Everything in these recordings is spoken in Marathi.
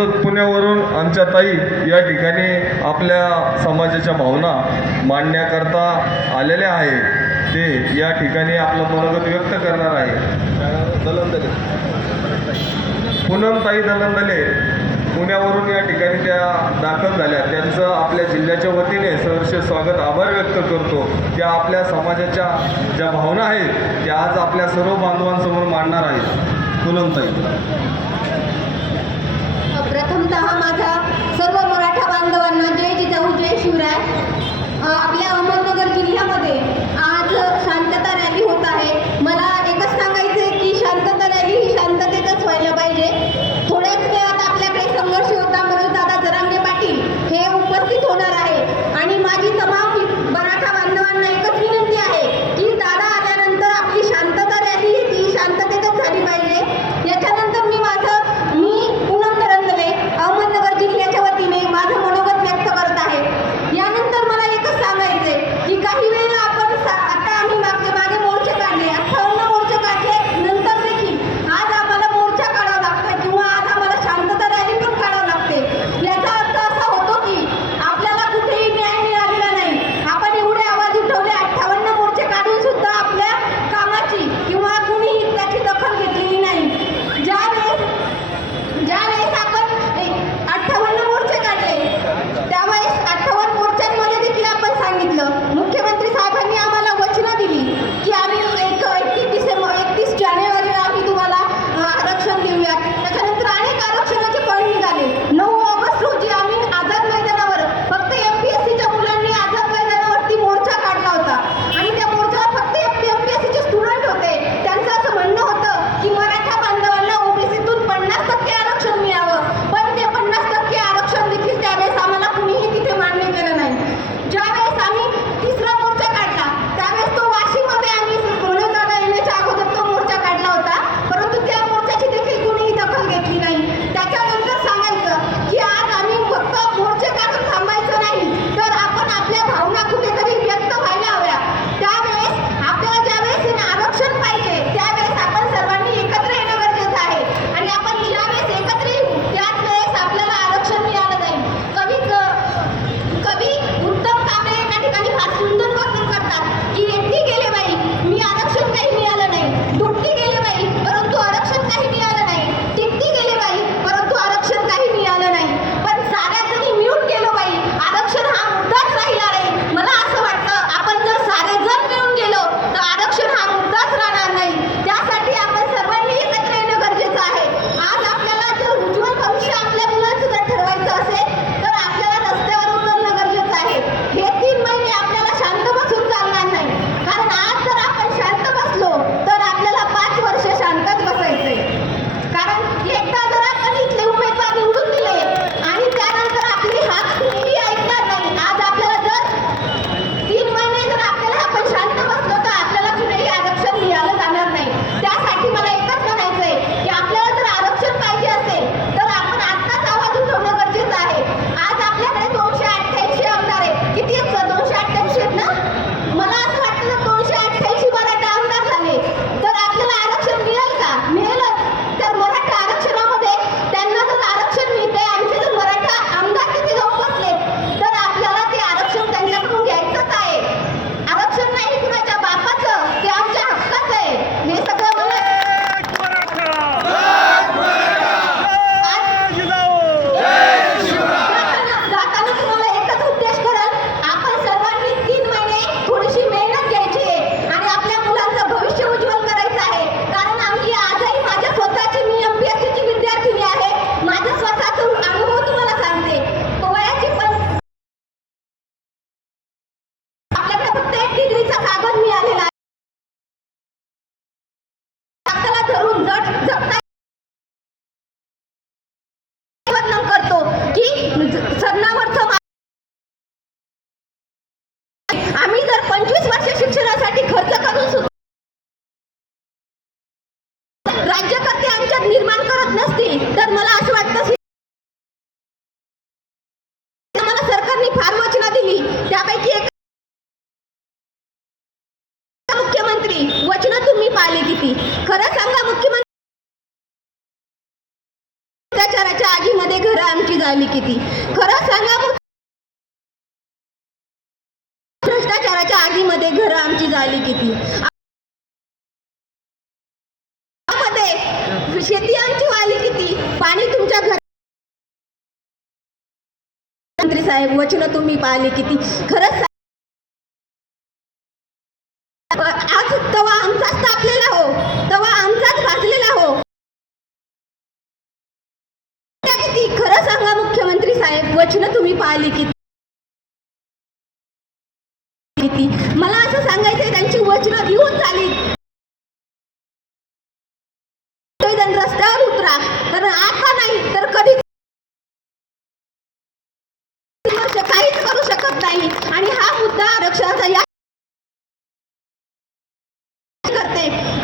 तसंच पुण्यावरून आमच्या ताई या ठिकाणी आपल्या समाजाच्या भावना मांडण्याकरता आलेल्या आहे. ते या ठिकाणी आपलं मनोगत व्यक्त करणार आहे. दलंदले पूनमताई दलंदले पुण्यावरून या ठिकाणी त्या दाखल झाल्या. त्यांचं आपल्या जिल्ह्याच्या वतीने सहर्ष स्वागत आभार व्यक्त करतो. त्या आपल्या समाजाच्या ज्या भावना आहेत त्या आज आपल्या सर्व बांधवांसमोर मांडणार आहेत. पुनमताई हा माझा सर्व मराठा बांधवांना जय जिजाऊ जय शिवराय. आपल्या अहमदनगर जिल्ह्यामध्ये आज सरकारने फार वचनं दिली त्यापैकी एक मुख्यमंत्री वचन तुम्ही पाहिले किती? खरं सांगा मुख्यमंत्री अत्याचाराच्या आगीमध्ये घरं आमची झाली किती? खरं सांगा भ्रष्टाचाराच्या आगीमध्ये घरं आमची झाली किती? शेती आमची वाली किती? पाणी तुमच्या घर साहेब वचन तुम्ही पाहिली किती? खरंच आज तवा आमचाच तापलेला हो. तवा आमचाच भाजलेला हो. किती? खरं सांगा मुख्यमंत्री साहेब वचन तुम्ही पाहिली किती?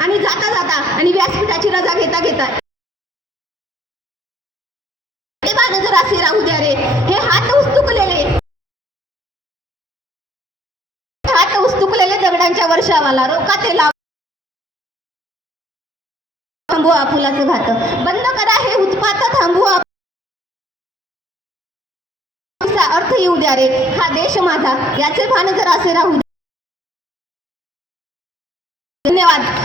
आणि जाता जाता आणि व्यासपीठाची रजा घेता घेता असे राहू द्या रे. हे हात उस्तुकलेले हात उस्तुकलेले दगडांच्या वर्षावाला रोका ते लाव. घात बंद करा हे उत्पात थांबवा अर्थ येऊ द्या रे. हा देश माझा. याचे भान जर असे राहू धन्यवाद.